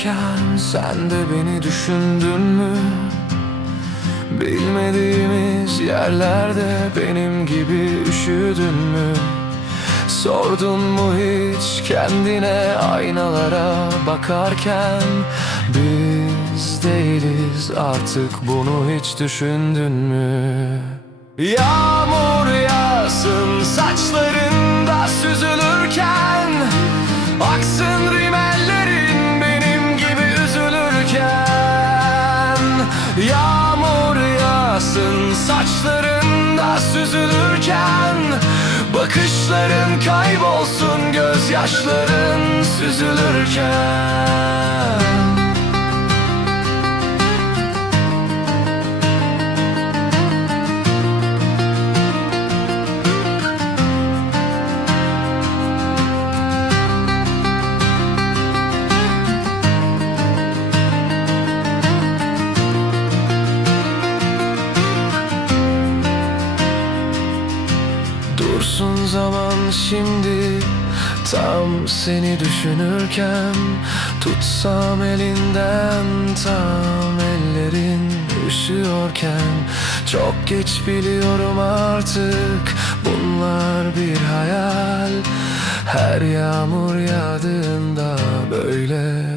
üzülürken Sen de beni düşündün mü? Bilmediğimiz yerlerde benim gibi üşüdün mü? Sordun mu hiç kendine aynalara bakarken Biz değiliz artık bunu hiç düşündün mü? Yağmur yağsın saçlarında süzülürken Aksın saçlarında süzülürken Bakışların kaybolsun gözyaşların süzülürken Dursun zaman şimdi Tam seni düşünürken Tutsam elinden Tam ellerin üşüyorken. Çok geç biliyorum artık Bunlar bir hayal. Her yağmur yağdığında Böyle